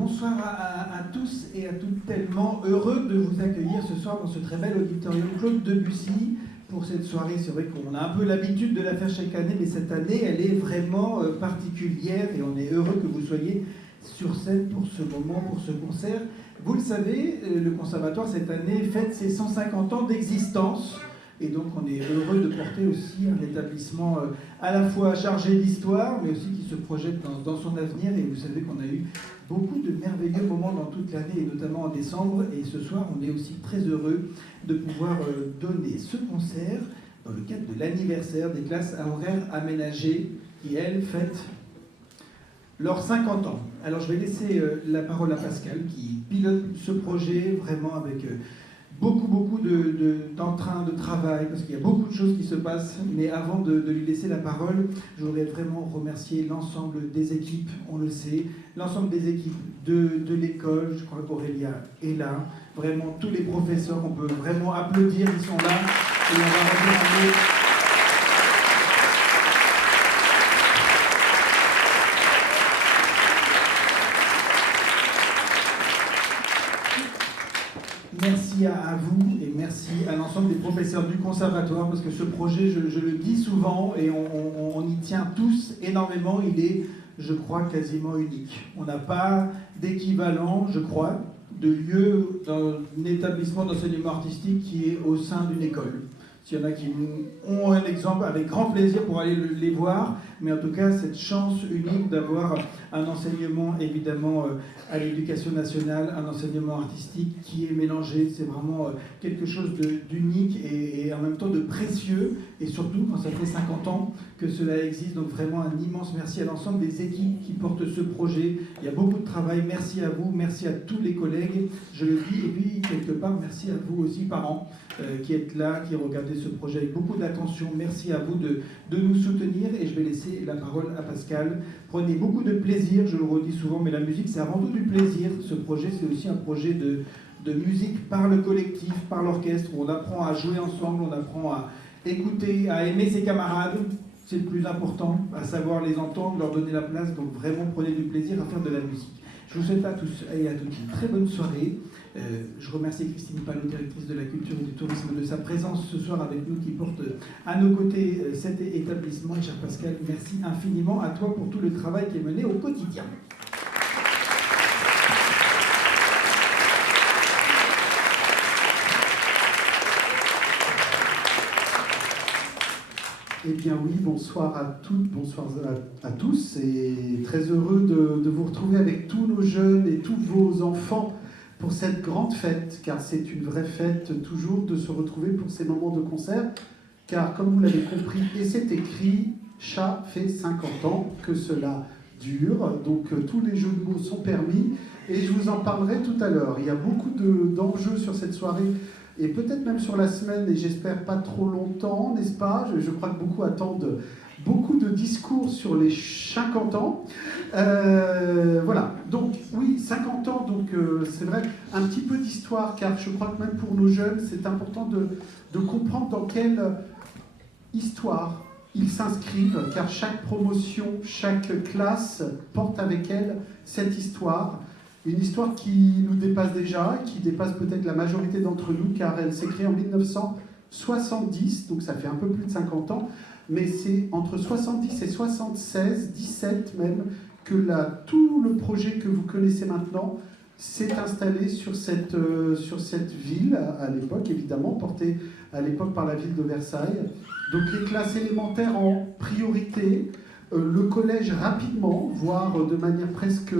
Bonsoir à tous et à toutes, tellement heureux de vous accueillir ce soir dans ce très bel auditorium Claude Debussy pour cette soirée. C'est vrai qu'on a un peu l'habitude de la faire chaque année, mais cette année, elle est vraiment particulière et on est heureux que vous soyez sur scène pour ce moment, pour ce concert. Vous le savez, le Conservatoire cette année fête ses 150 ans d'existence. Et donc on est heureux de porter aussi un établissement à la fois chargé d'histoire, mais aussi qui se projette dans son avenir. Et vous savez qu'on a eu beaucoup de merveilleux moments dans toute l'année, et notamment en décembre. Et ce soir, on est aussi très heureux de pouvoir donner ce concert dans le cadre de l'anniversaire des classes à horaires aménagés, qui, elles, fêtent leurs 50 ans. Alors je vais laisser la parole à Pascal, qui pilote ce projet vraiment avec... beaucoup d'entrain, de travail, parce qu'il y a beaucoup de choses qui se passent. Mais avant de lui laisser la parole, je voudrais vraiment remercier l'ensemble des équipes, on le sait, l'ensemble des équipes de l'école. Je crois qu'Aurélia est là. Vraiment, tous les professeurs, on peut vraiment applaudir, ils sont là. Et on va remercier. Merci à vous et merci à l'ensemble des professeurs du Conservatoire, parce que ce projet, je le dis souvent et on y tient tous énormément, il est, je crois, quasiment unique. On n'a pas d'équivalent, je crois, de lieu d'un établissement d'enseignement artistique qui est au sein d'une école. S'il y en a qui ont un exemple, avec grand plaisir pour aller les voir, mais en tout cas, cette chance unique d'avoir un enseignement, évidemment, à l'éducation nationale, un enseignement artistique qui est mélangé, c'est vraiment quelque chose d'unique et en même temps de précieux, et surtout quand ça fait 50 ans que cela existe. Donc vraiment un immense merci à l'ensemble des équipes qui portent ce projet. Il y a beaucoup de travail, merci à vous, merci à tous les collègues, je le dis, et puis quelque part, merci à vous aussi, parents, qui êtes là, qui regardez ce projet avec beaucoup d'attention. Merci à vous de nous soutenir, et je vais laisser la parole à Pascal. Prenez beaucoup de plaisir, je le redis souvent, mais la musique c'est avant tout du plaisir. Ce projet c'est aussi un projet de musique par le collectif, par l'orchestre, où on apprend à jouer ensemble, on apprend à écouter, à aimer ses camarades. C'est le plus important, à savoir les entendre, leur donner la place. Donc vraiment prenez du plaisir à faire de la musique. Je vous souhaite à tous et à toutes une très bonne soirée. Je remercie Christine Palot, directrice de la culture et du tourisme, de sa présence ce soir avec nous, qui porte à nos côtés cet établissement. Et cher Pascal, merci infiniment à toi pour tout le travail qui est mené au quotidien. Eh bien oui, bonsoir à toutes, bonsoir à tous, et très heureux de vous retrouver avec tous nos jeunes et tous vos enfants pour cette grande fête, car c'est une vraie fête toujours de se retrouver pour ces moments de concert, car comme vous l'avez compris, et c'est écrit, Chat fait 50 ans que cela dure, donc tous les jeux de mots sont permis, et je vous en parlerai tout à l'heure. Il y a beaucoup d'enjeux sur cette soirée, et peut-être même sur la semaine, et j'espère pas trop longtemps, n'est-ce pas ? Je crois que beaucoup attendent beaucoup de discours sur les 50 ans. Voilà, donc oui, 50 ans, donc c'est vrai, un petit peu d'histoire, car je crois que même pour nos jeunes, c'est important de comprendre dans quelle histoire ils s'inscrivent, car chaque promotion, chaque classe porte avec elle cette histoire. Une histoire qui nous dépasse déjà, qui dépasse peut-être la majorité d'entre nous, car elle s'est créée en 1970, donc ça fait un peu plus de 50 ans, mais c'est entre 70 et 76, 17 même, que tout le projet que vous connaissez maintenant s'est installé sur cette ville, à l'époque évidemment, portée à l'époque par la ville de Versailles. Donc les classes élémentaires en priorité, le collège rapidement, voire de manière presque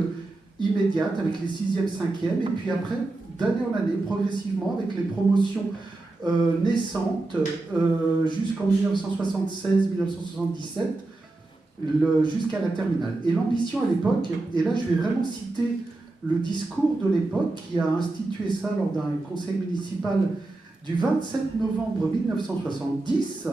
immédiate avec les 6e, 5e, et puis après, d'année en année, progressivement, avec les promotions naissantes, jusqu'en 1976-1977, jusqu'à la terminale. Et l'ambition à l'époque, et là je vais vraiment citer le discours de l'époque, qui a institué ça lors d'un conseil municipal du 27 novembre 1970,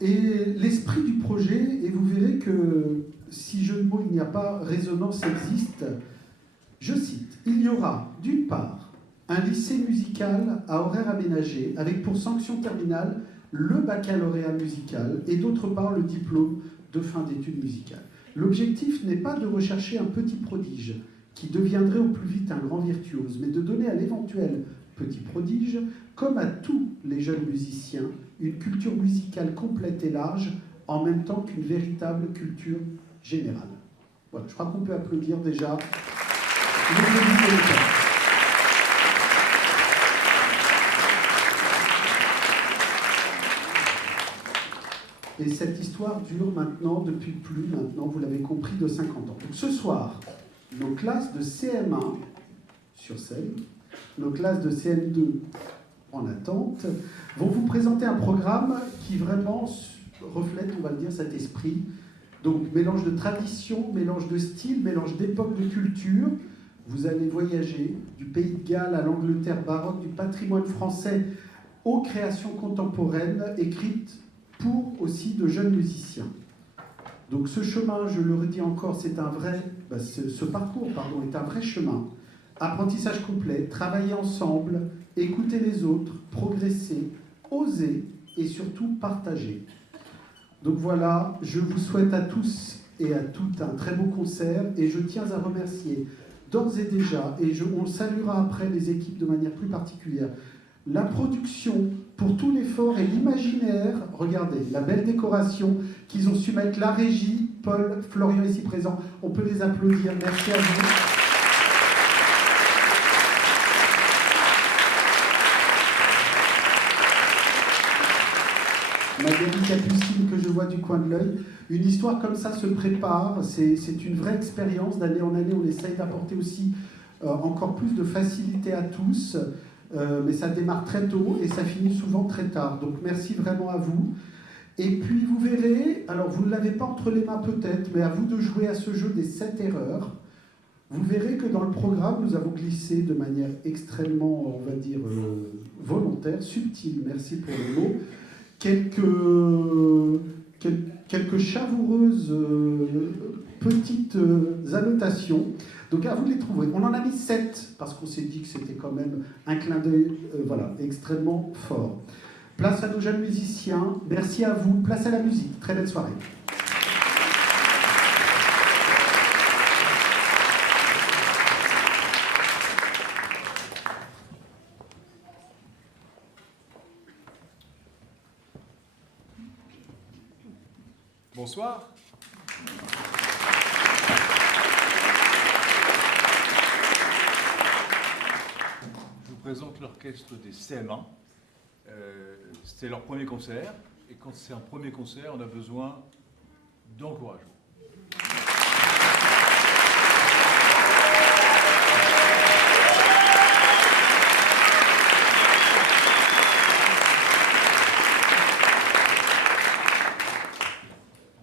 et l'esprit du projet, et vous verrez que si jeu de mots il n'y a pas, résonance existe. Je cite, il y aura d'une part un lycée musical à horaire aménagé avec pour sanction terminale le baccalauréat musical et d'autre part le diplôme de fin d'études musicales. L'objectif n'est pas de rechercher un petit prodige qui deviendrait au plus vite un grand virtuose, mais de donner à l'éventuel petit prodige, comme à tous les jeunes musiciens, une culture musicale complète et large, en même temps qu'une véritable culture générale. Voilà, je crois qu'on peut applaudir déjà le début de l'école. Et cette histoire dure maintenant, depuis plus maintenant, vous l'avez compris, de 50 ans. Donc ce soir, nos classes de CM1 sur scène, nos classes de CM2 en attente, vont vous présenter un programme qui vraiment reflète, on va le dire, cet esprit. Donc mélange de tradition, mélange de style, mélange d'époque, de culture. Vous allez voyager du Pays de Galles à l'Angleterre baroque, du patrimoine français aux créations contemporaines écrites pour aussi de jeunes musiciens. Donc ce chemin, je le redis encore, c'est un vrai, ce parcours est un vrai chemin. Apprentissage complet, travailler ensemble, écouter les autres, progresser, oser et surtout partager. Donc voilà, je vous souhaite à tous et à toutes un très beau concert et je tiens à remercier d'ores et déjà, et on saluera après les équipes de manière plus particulière, la production pour tout l'effort et l'imaginaire, regardez, la belle décoration qu'ils ont su mettre, la régie, Paul, Florian ici présent, on peut les applaudir, merci à vous. Madeleine Capucine que je vois du coin de l'œil. Une histoire comme ça se prépare, c'est une vraie expérience, d'année en année on essaye d'apporter aussi encore plus de facilité à tous. Mais ça démarre très tôt et ça finit souvent très tard. Donc merci vraiment à vous. Et puis vous verrez, alors vous ne l'avez pas entre les mains peut-être, mais à vous de jouer à ce jeu des 7 erreurs. Vous verrez que dans le programme, nous avons glissé de manière extrêmement, on va dire, volontaire, subtile, merci pour le mot, quelques savoureuses petites annotations. Donc à vous de les trouver. On en a mis 7 parce qu'on s'est dit que c'était quand même un clin d'œil extrêmement fort. Place à nos jeunes musiciens. Merci à vous. Place à la musique. Très belle soirée. Bonsoir. Je vous présente l'orchestre des CM1. C'était leur premier concert. Et quand c'est un premier concert, on a besoin d'encouragement.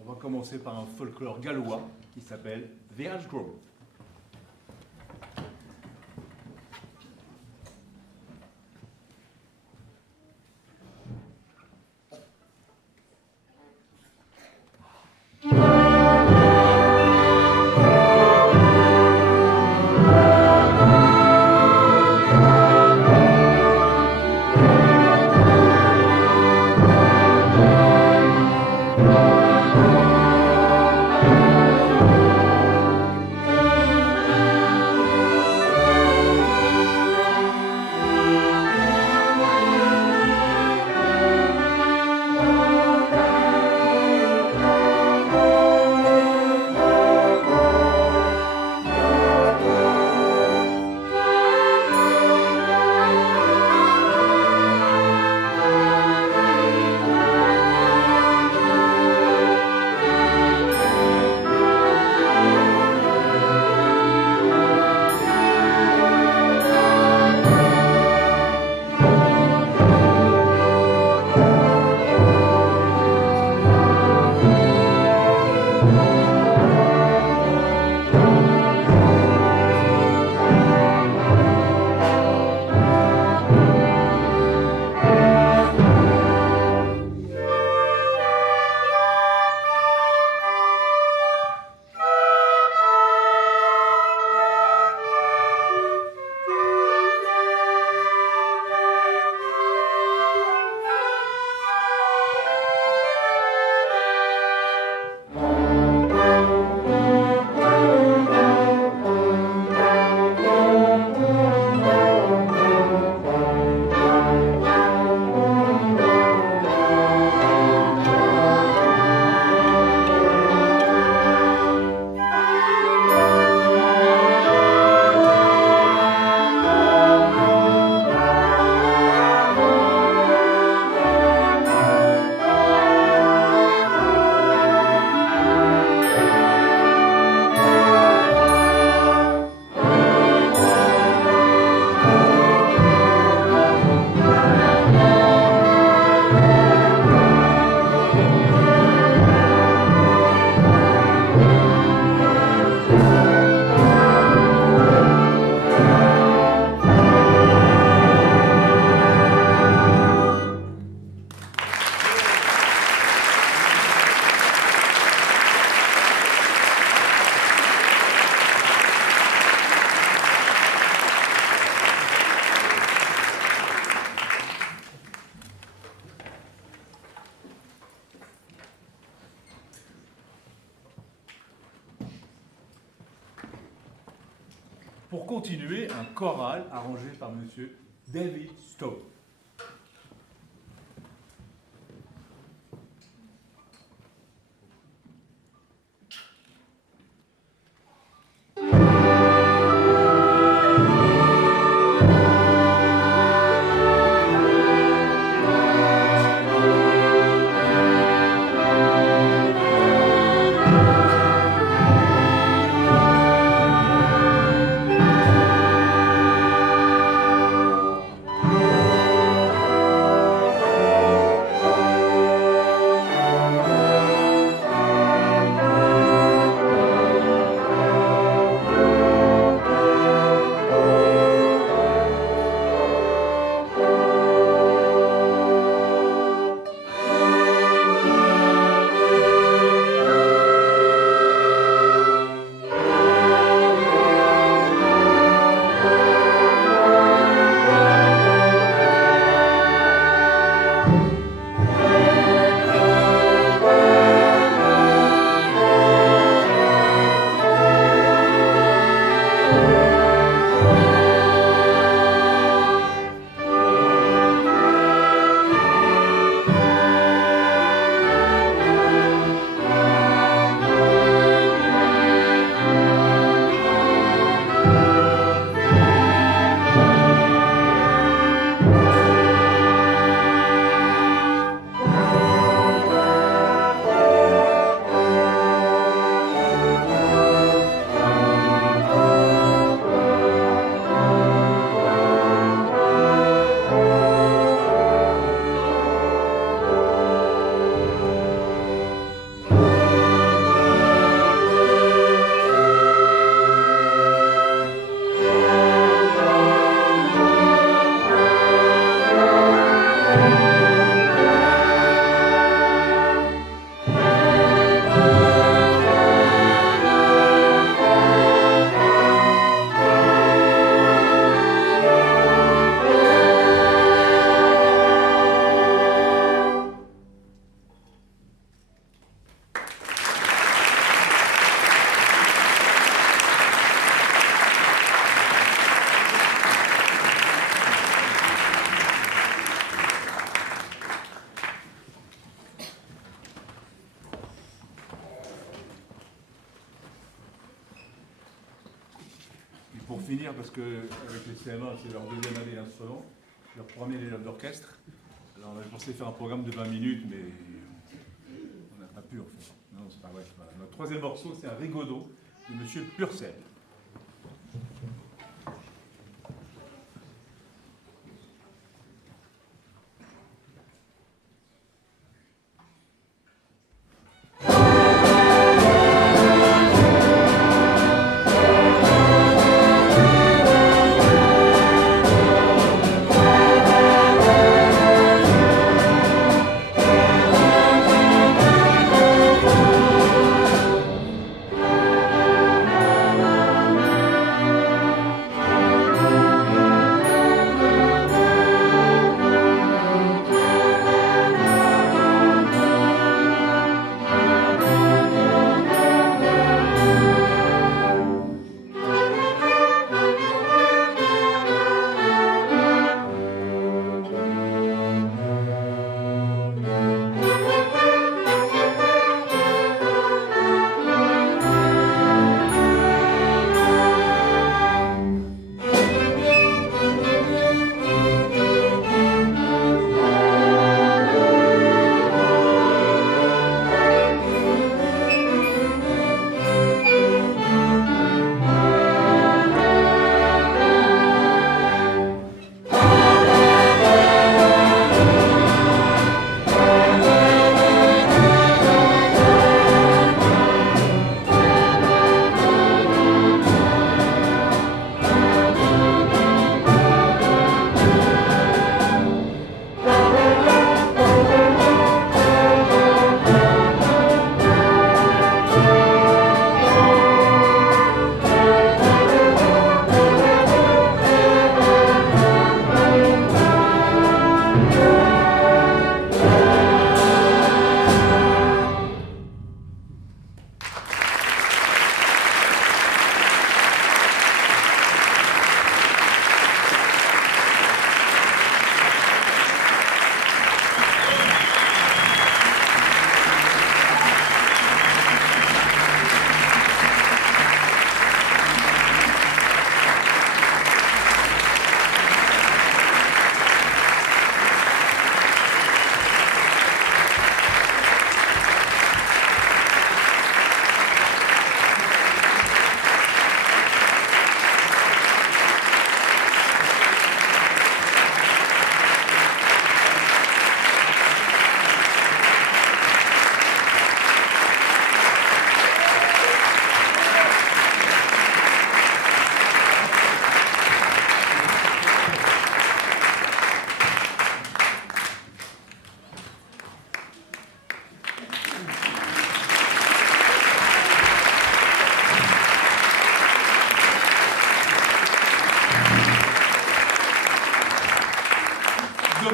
On va commencer par un folklore gallois qui s'appelle The Ash Grove. pour continuer un choral arrangé par M. David Stowe. Pour finir, parce qu'avec les CM1, c'est leur deuxième année d'instrument, leur premier élève d'orchestre. Alors on avait pensé faire un programme de 20 minutes, mais on n'a pas pu en fait. Non, c'est pas vrai. Voilà. Notre troisième morceau, c'est un rigodon de M. Purcell. Thank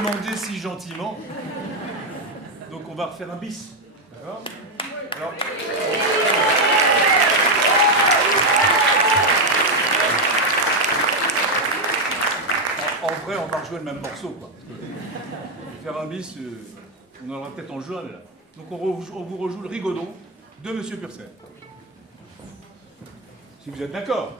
demandé si gentiment. Donc on va refaire un bis. D'accord ? Alors, en vrai, on va rejouer le même morceau, quoi. Faire un bis, on en aura peut-être en juin, là. Donc on vous rejoue le Rigodon de Monsieur Purcell. Si vous êtes d'accord.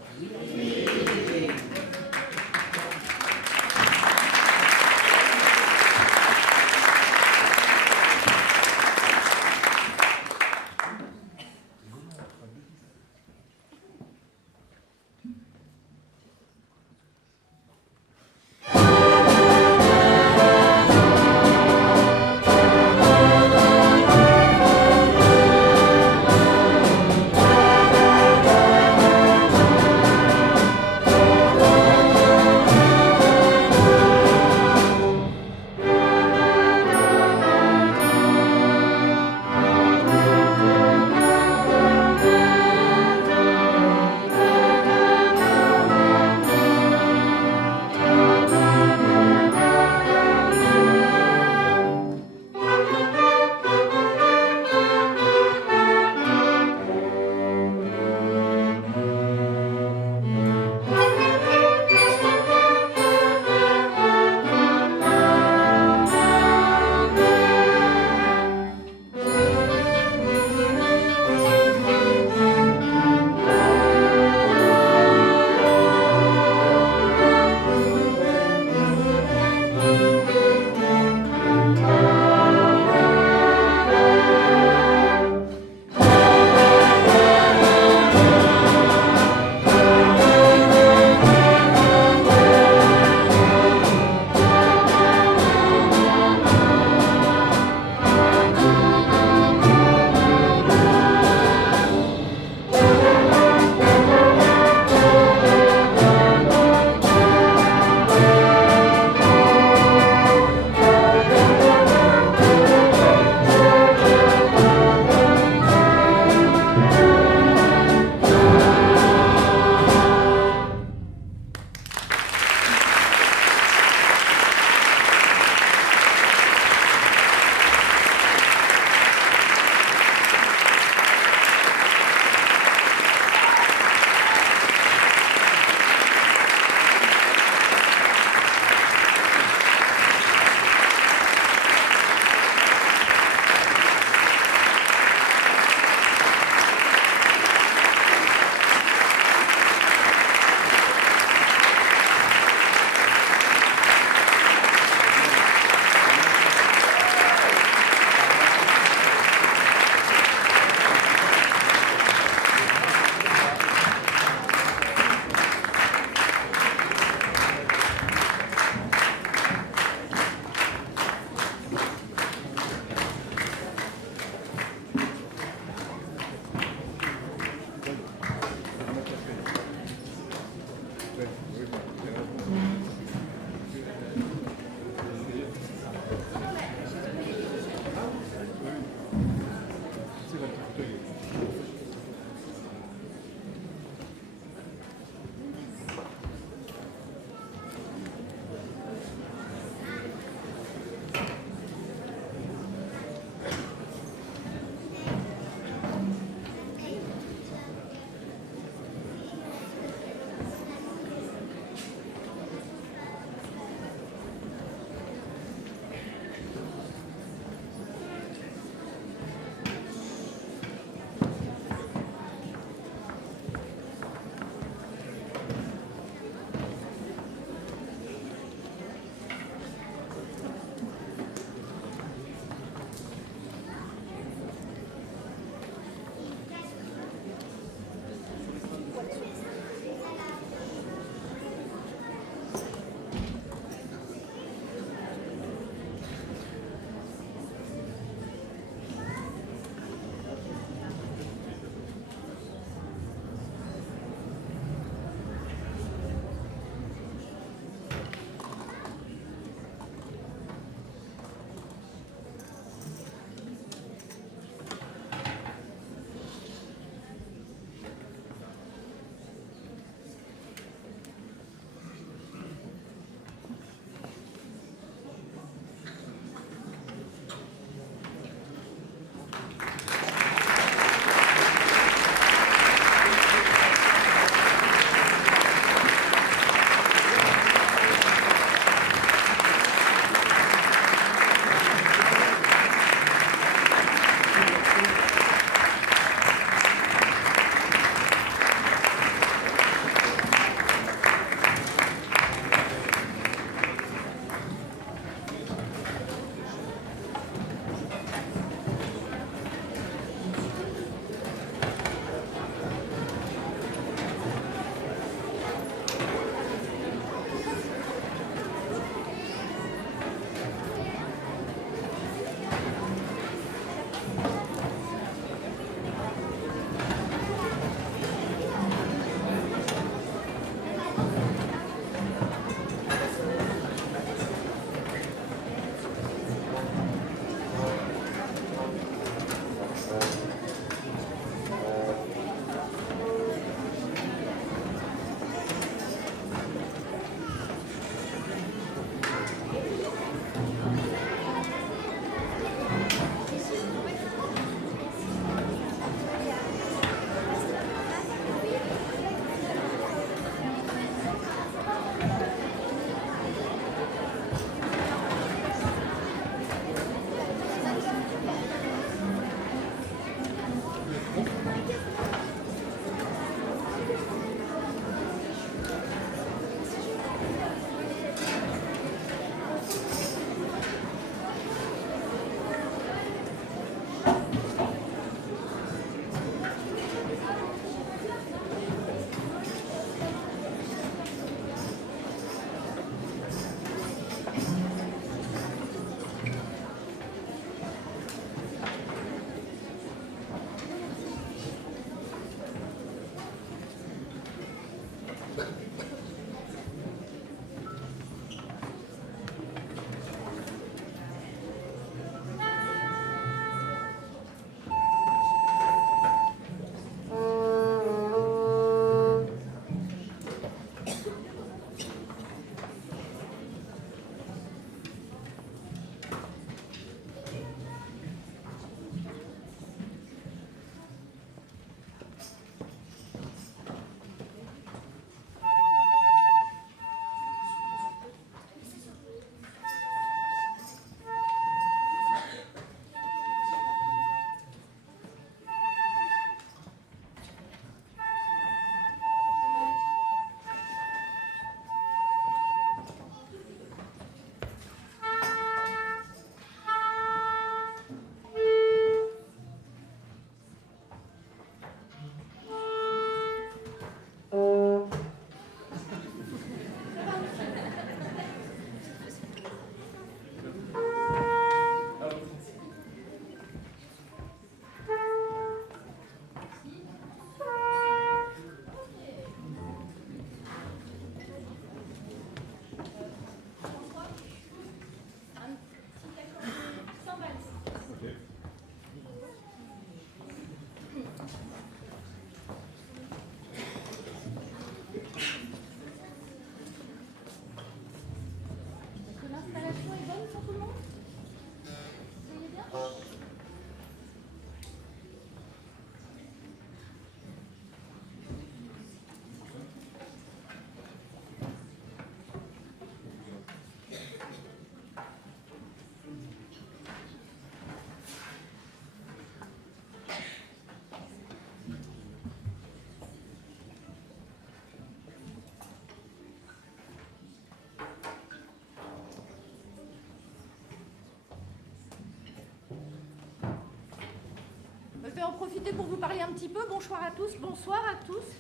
Je vais en profiter pour vous parler un petit peu. Bonsoir à tous,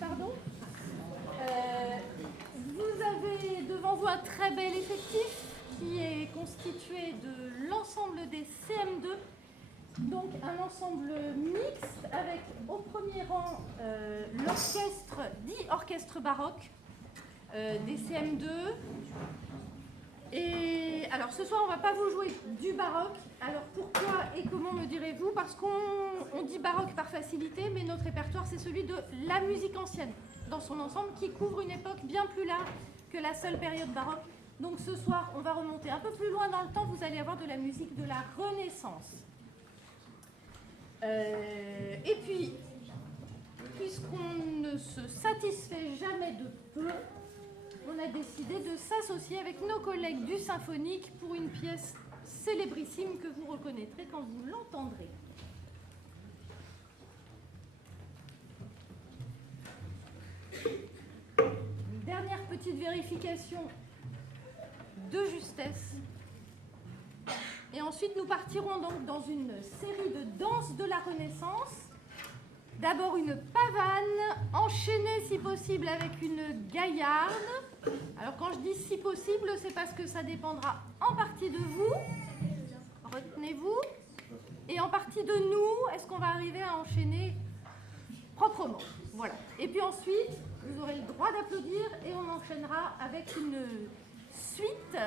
pardon. Vous avez devant vous un très bel effectif qui est constitué de l'ensemble des CM2, donc un ensemble mixte avec au premier rang l'orchestre, dit orchestre baroque des CM2. Et alors ce soir on ne va pas vous jouer du baroque. Alors pourquoi et comment me direz-vous? Parce qu'on dit baroque par facilité, mais notre répertoire c'est celui de la musique ancienne dans son ensemble qui couvre une époque bien plus large que la seule période baroque. Donc ce soir on va remonter un peu plus loin dans le temps, vous allez avoir de la musique de la Renaissance. Et puis, puisqu'on ne se satisfait jamais de peu, on a décidé de s'associer avec nos collègues du Symphonique pour une pièce célébrissime que vous reconnaîtrez quand vous l'entendrez. Une dernière petite vérification de justesse. Et ensuite, nous partirons donc dans une série de danses de la Renaissance. D'abord une pavane, enchaînée si possible avec une gaillarde. Alors quand je dis si possible, c'est parce que ça dépendra en partie de vous, retenez-vous, et en partie de nous, est-ce qu'on va arriver à enchaîner proprement. Voilà. Et puis ensuite, vous aurez le droit d'applaudir et on enchaînera avec une suite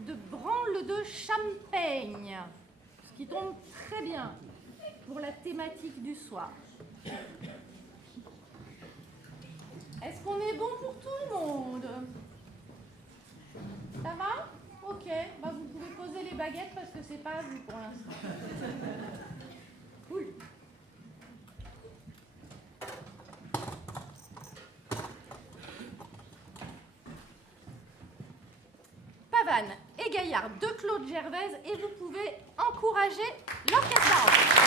de branles de champagne, ce qui tombe très bien pour la thématique du soir. Est-ce qu'on est bon pour tout le monde? Ça va? Ok, bah vous pouvez poser les baguettes parce que c'est pas à vous pour l'instant. Cool. Pavane et Gaillard de Claude Gervaise, et vous pouvez encourager l'orchestre baroque.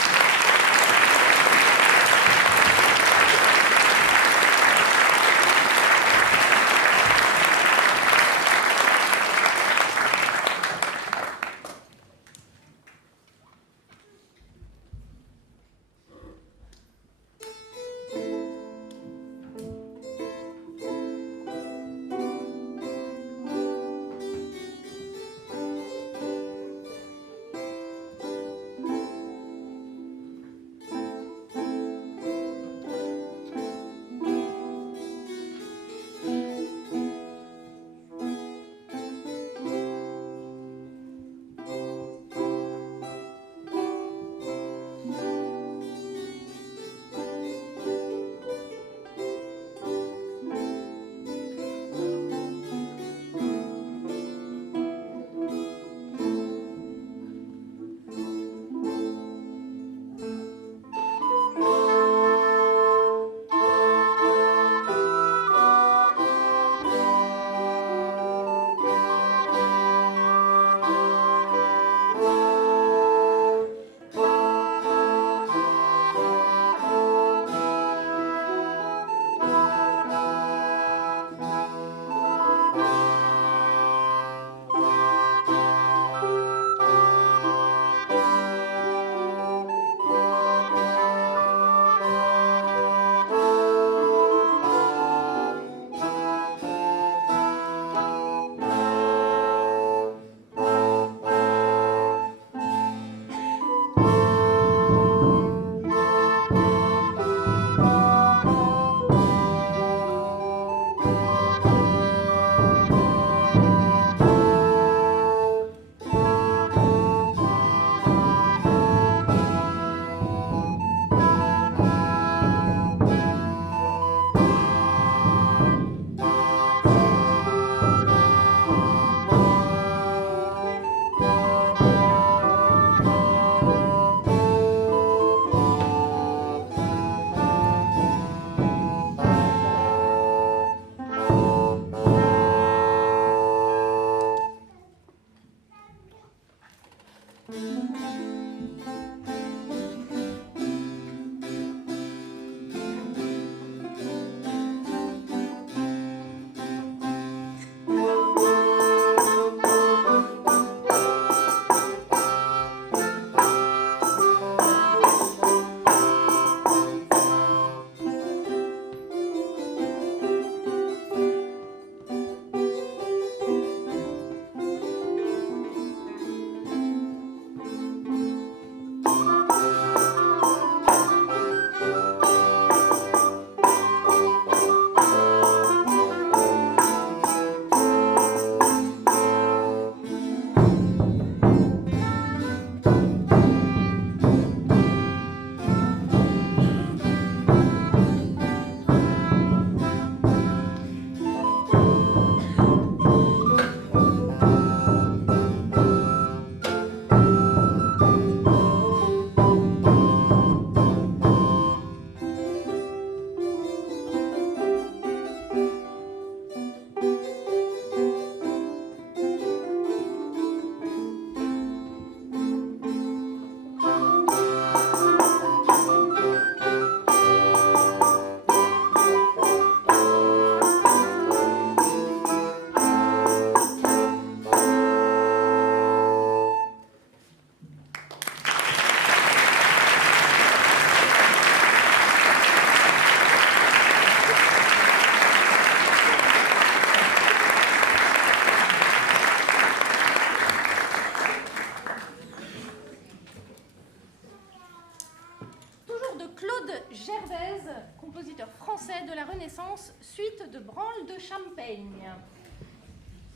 Champaigne.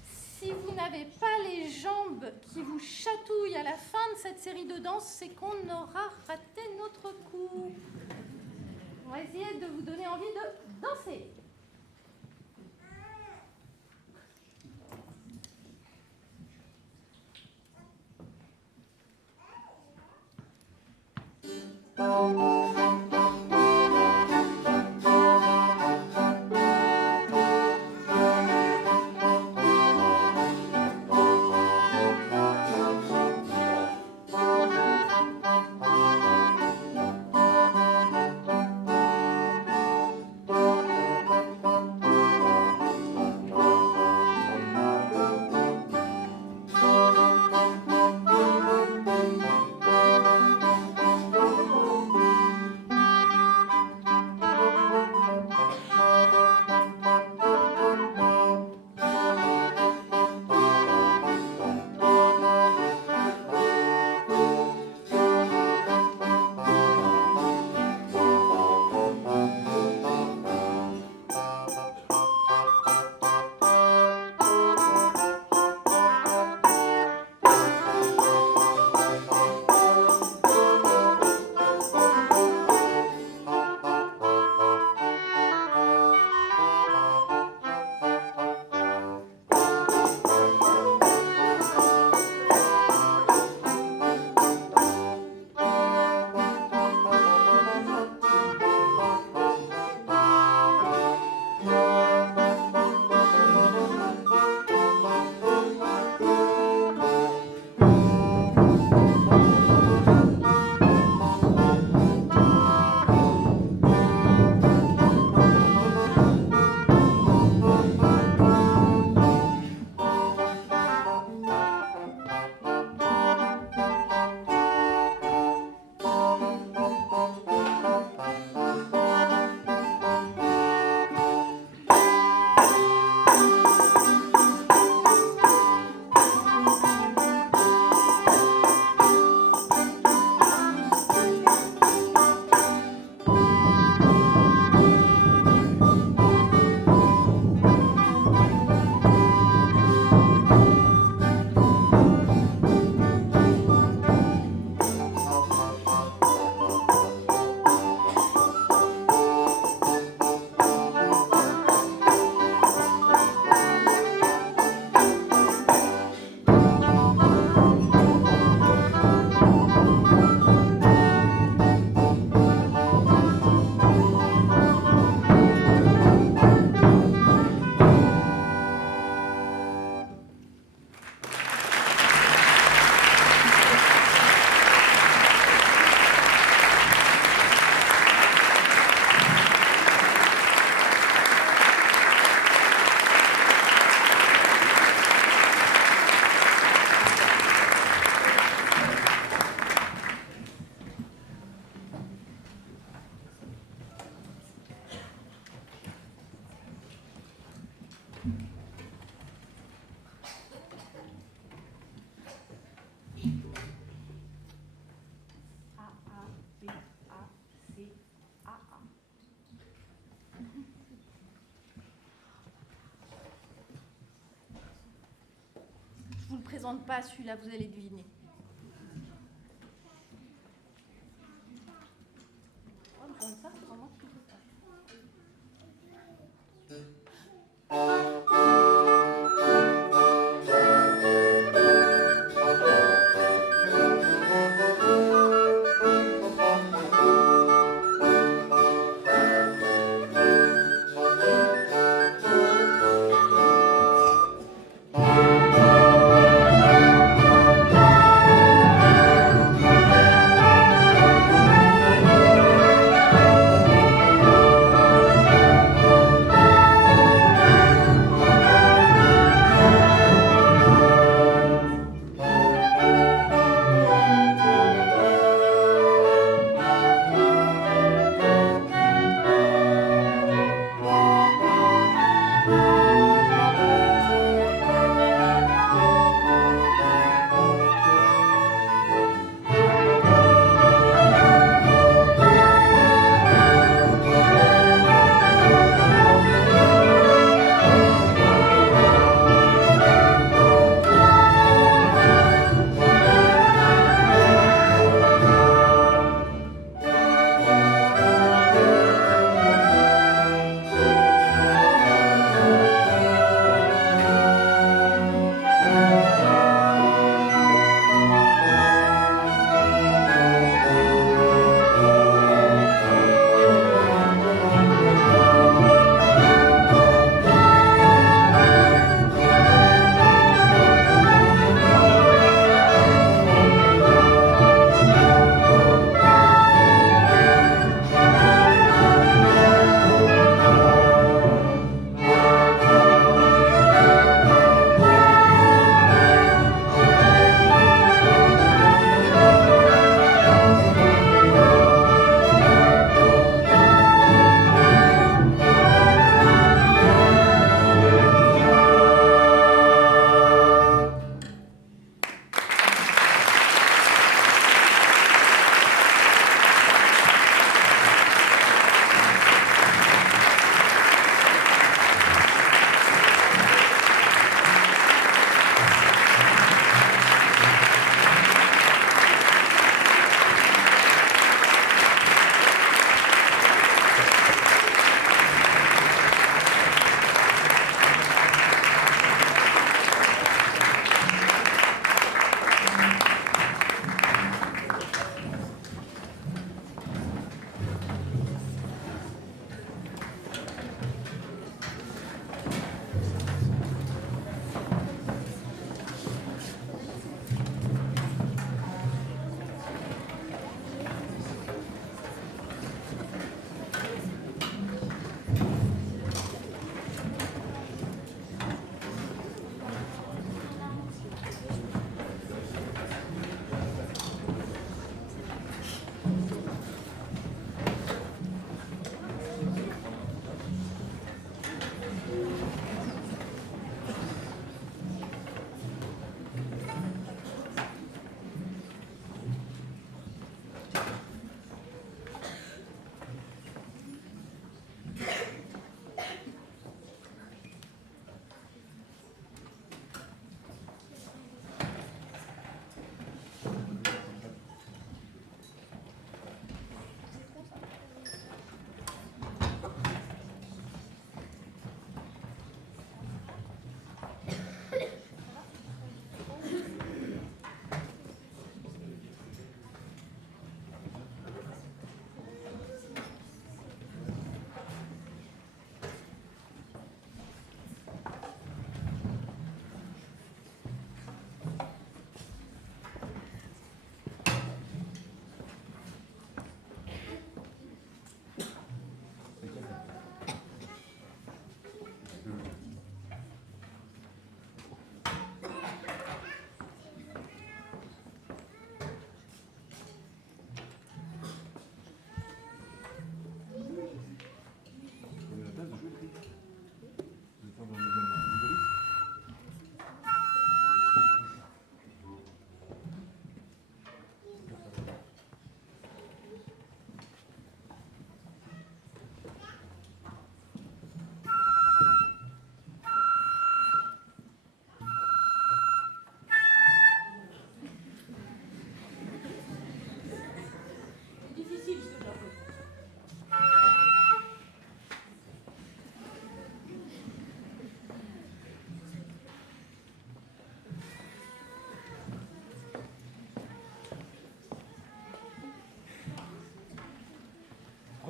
Si vous n'avez pas les jambes qui vous chatouillent à la fin de cette série de danses, c'est qu'on aura raté notre coup. On va essayer de vous donner envie de danser. Je vous le présente pas, celui-là, vous allez deviner. Oh, comme ça, c'est vraiment ce que je fais.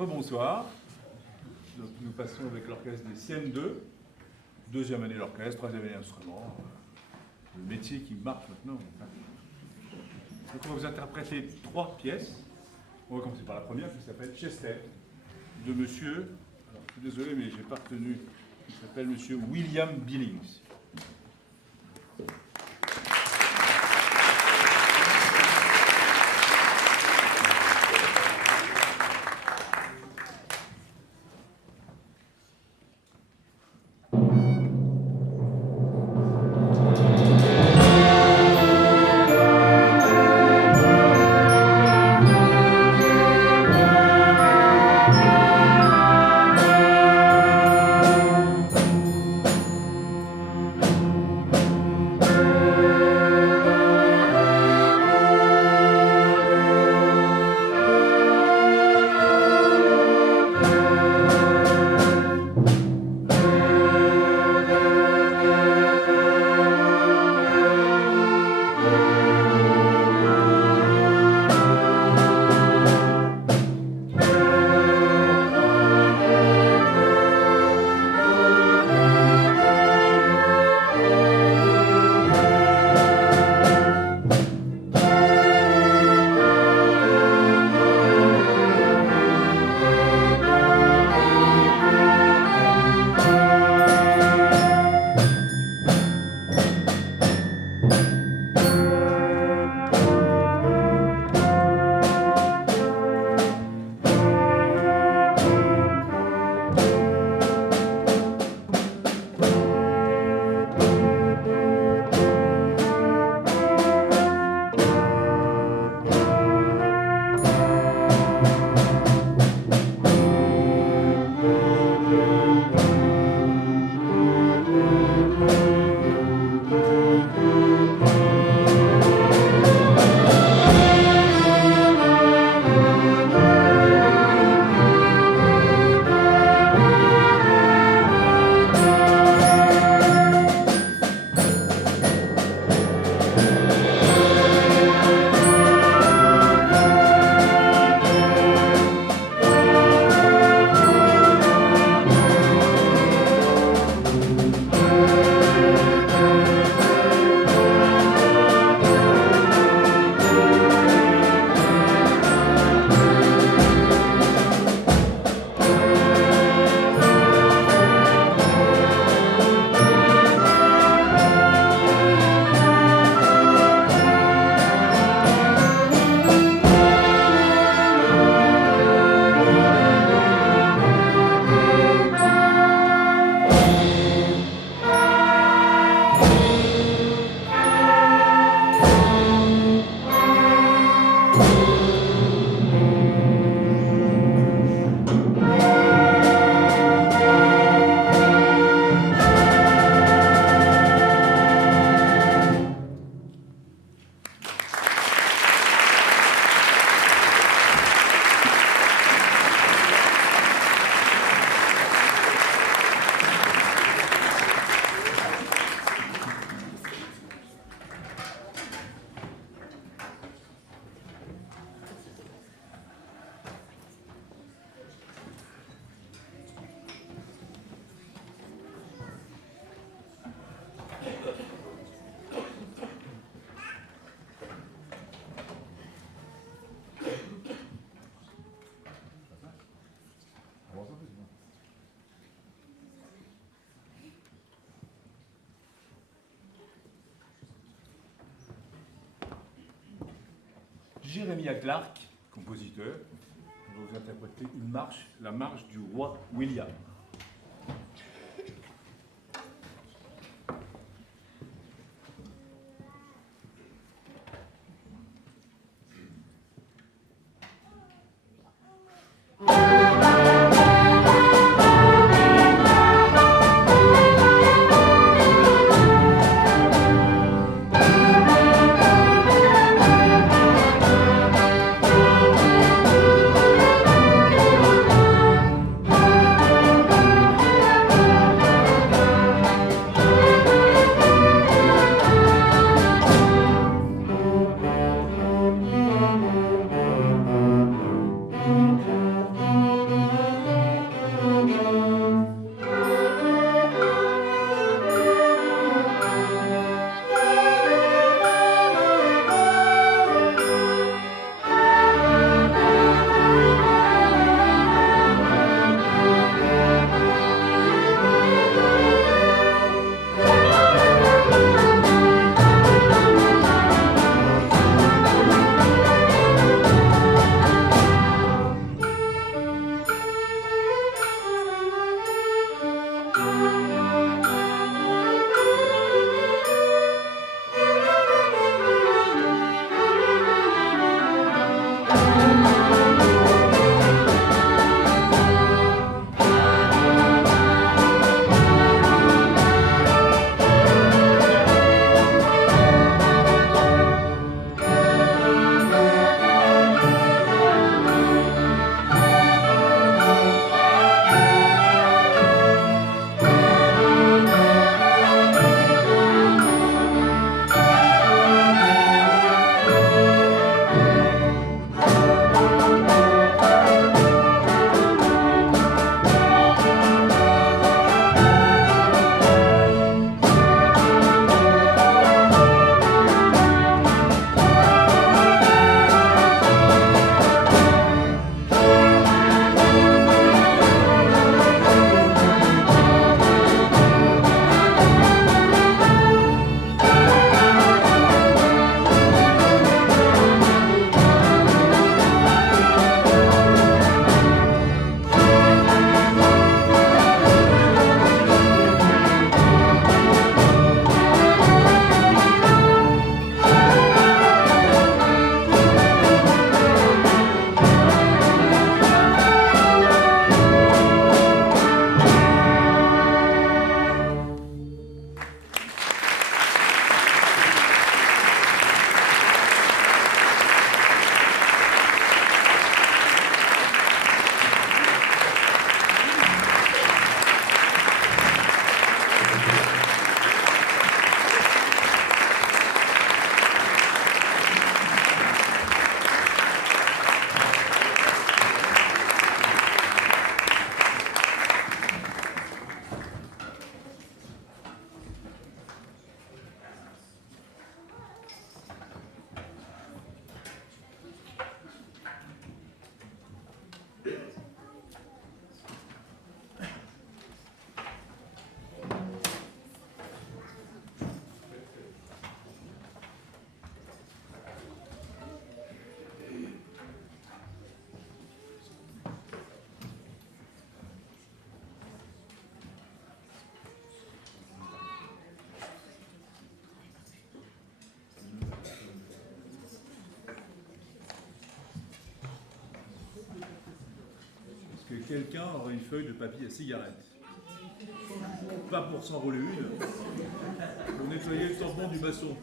rebonsoir. Donc, nous passons avec l'orchestre des CM2, deuxième année l'orchestre, troisième année l'instrument, le métier qui marche maintenant. Donc, on va vous interpréter 3 pièces. On va commencer par la première qui s'appelle Chester, de monsieur, alors je suis désolé mais j'ai pas retenu, il s'appelle monsieur William Billings. Jeremiah Clark, compositeur, va vous interpréter une marche, la marche du roi William. Thank quelqu'un aurait une feuille de papier à cigarette? Pas pour s'enrouler une, pour nettoyer le tampon du maçon.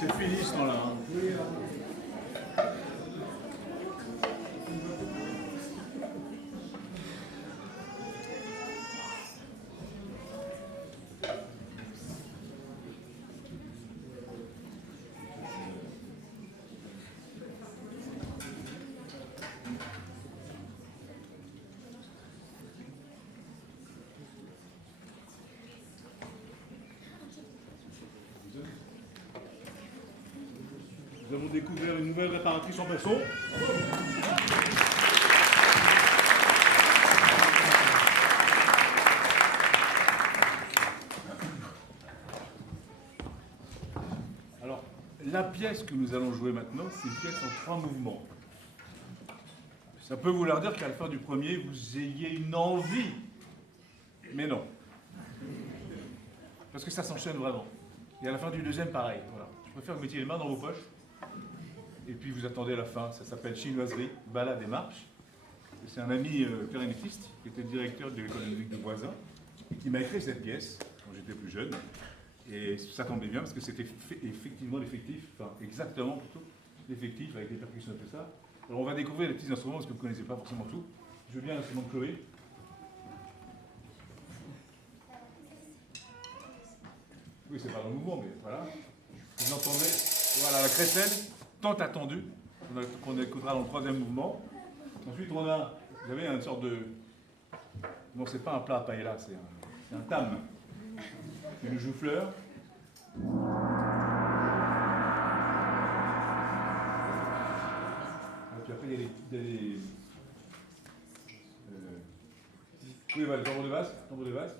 C'est fini ce temps-là. Hein. Nous avons découvert une nouvelle réparatrice en maçon. Alors, la pièce que nous allons jouer maintenant, c'est une pièce en 3 mouvements. Ça peut vouloir dire qu'à la fin du premier, vous ayez une envie. Mais non. Parce que ça s'enchaîne vraiment. Et à la fin du deuxième, pareil. Voilà. Je préfère que vous mettiez les mains dans vos poches. Et puis vous attendez la fin. Ça s'appelle Chinoiserie, balade et marche. C'est un ami clarinettiste qui était directeur de l'école de musique de Voisin qui m'a écrit cette pièce quand j'étais plus jeune. Et ça tombait bien parce que c'était effectivement l'effectif, enfin exactement plutôt l'effectif avec les percussions et tout ça. Alors on va découvrir les petits instruments parce que vous ne connaissez pas forcément tout. Je veux bien l'instrument de Chloé. Oui, c'est pas dans le mouvement, mais voilà. Vous entendez, voilà la crécelle, tant attendue, qu'on écoutera dans le 3e mouvement. Ensuite, on a, vous avez une sorte de... Non, c'est pas un plat à paella, c'est un tam. C'est le chou-fleur. Et puis après, il y a les oui, voilà, le tambour de basse.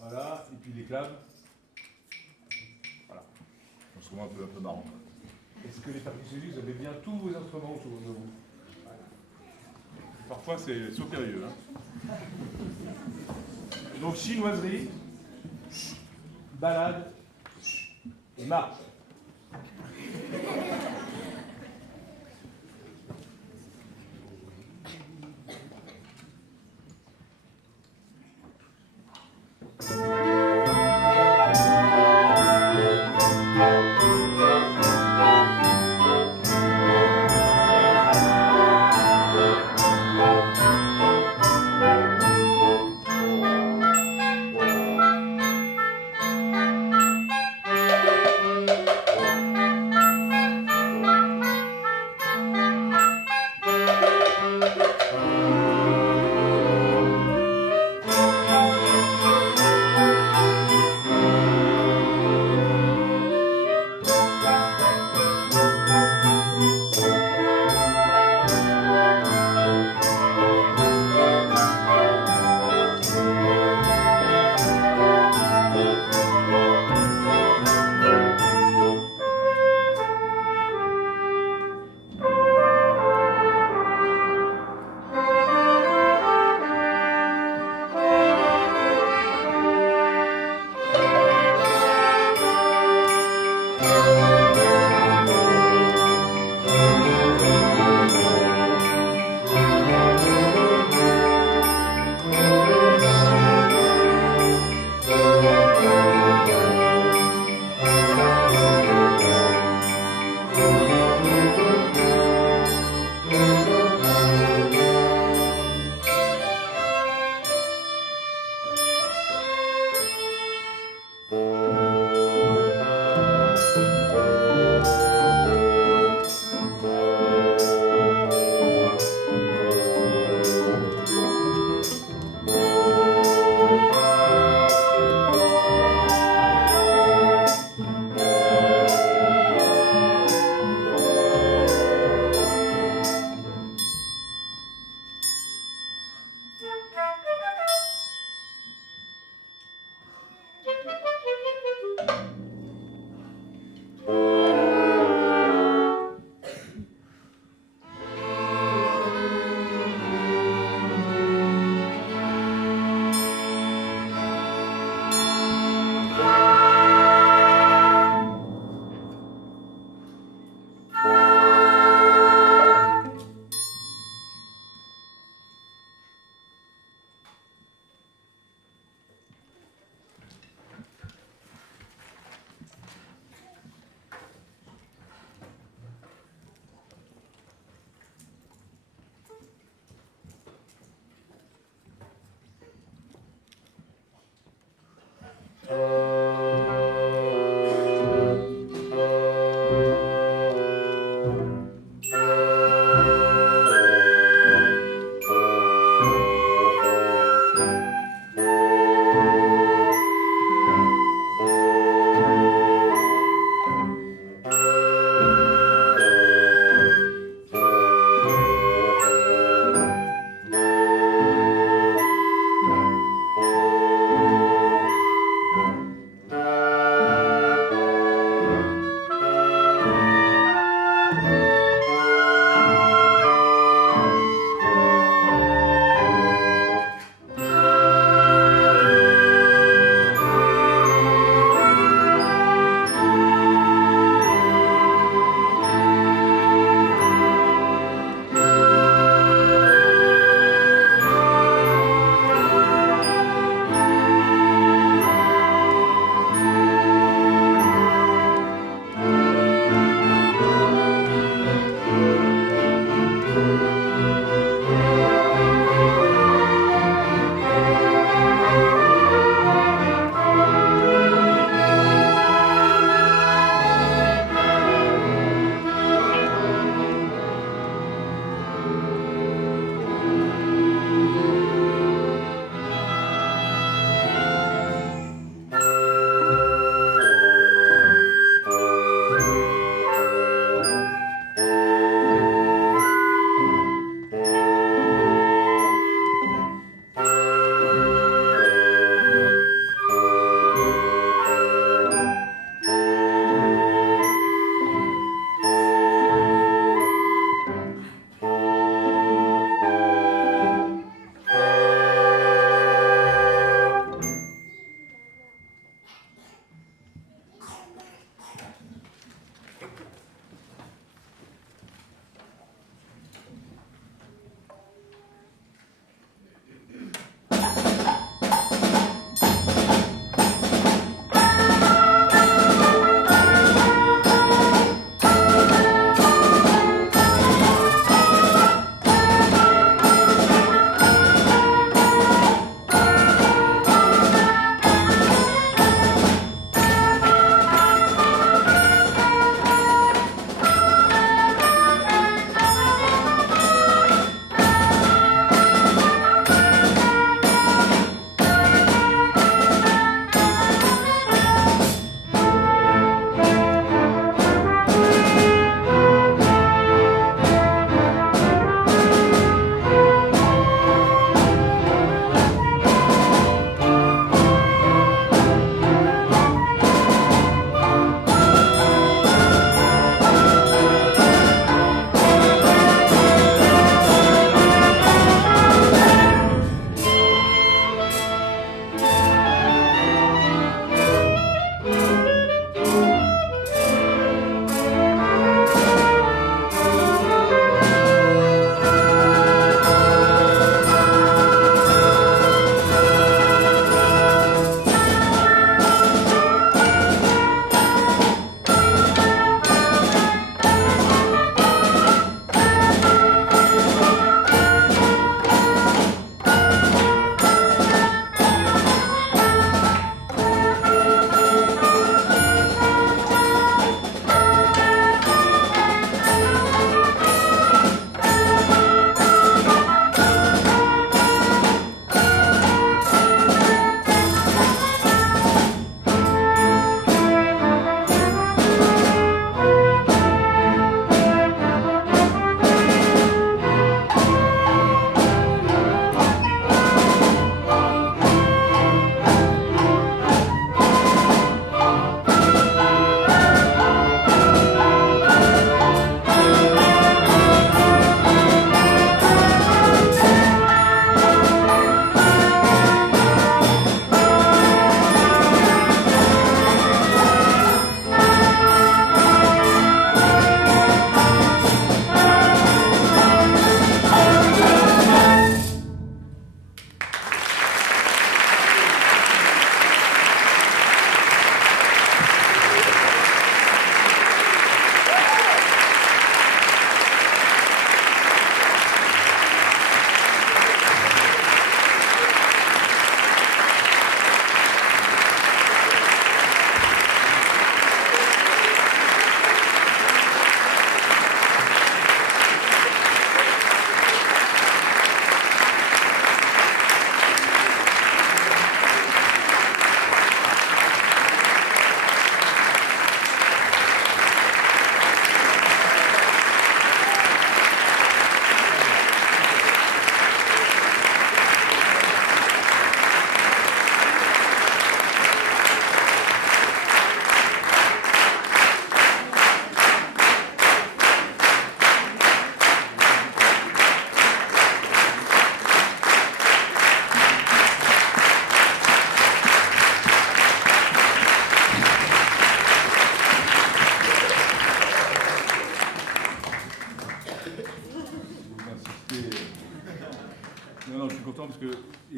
Voilà, et puis les claves. Voilà. Un instrument un peu marrant. Est-ce que les percussionnistes, vous avez bien tous vos instruments autour de vous? Parfois, c'est sautérieux. Hein. Donc, chinoiserie, balade et marche.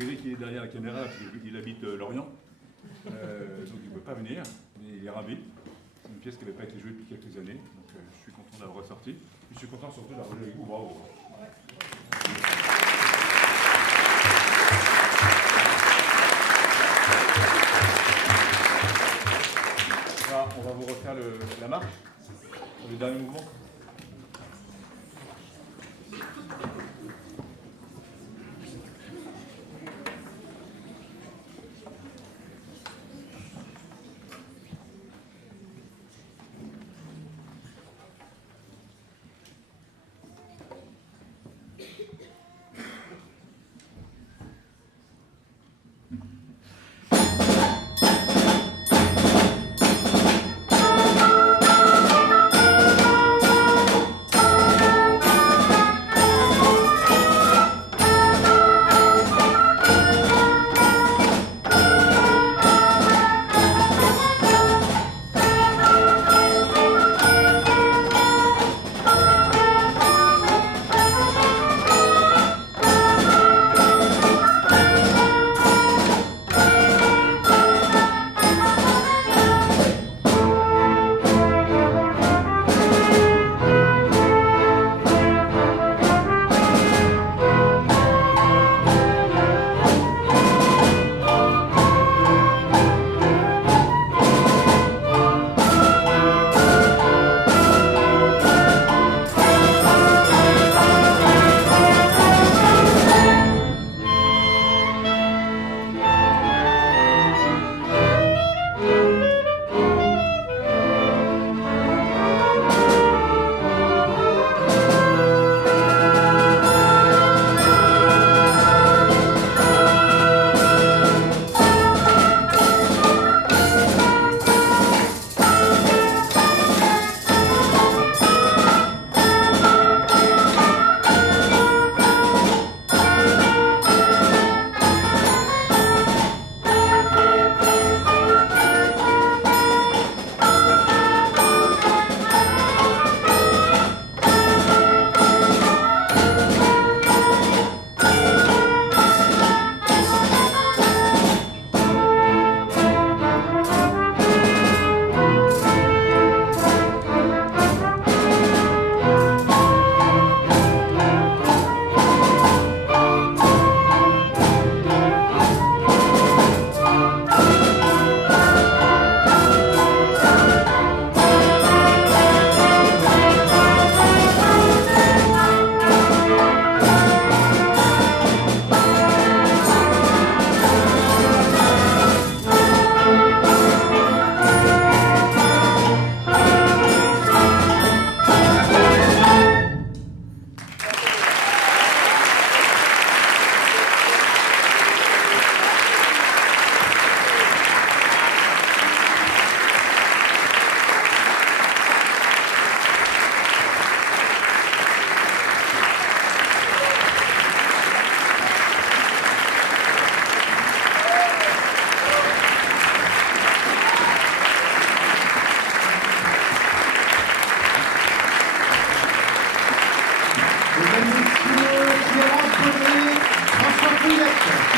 Eric, il est derrière la caméra, il habite Lorient, donc il ne peut pas venir, mais il est ravi. C'est une pièce qui n'avait pas été jouée depuis quelques années, donc je suis content d'avoir ressorti. Je suis content surtout d'avoir joué avec vous. Bravo. Là, on va vous refaire la marche, le dernier mouvement. Mesdames et messieurs, Florence Bonnet, François Pouillette.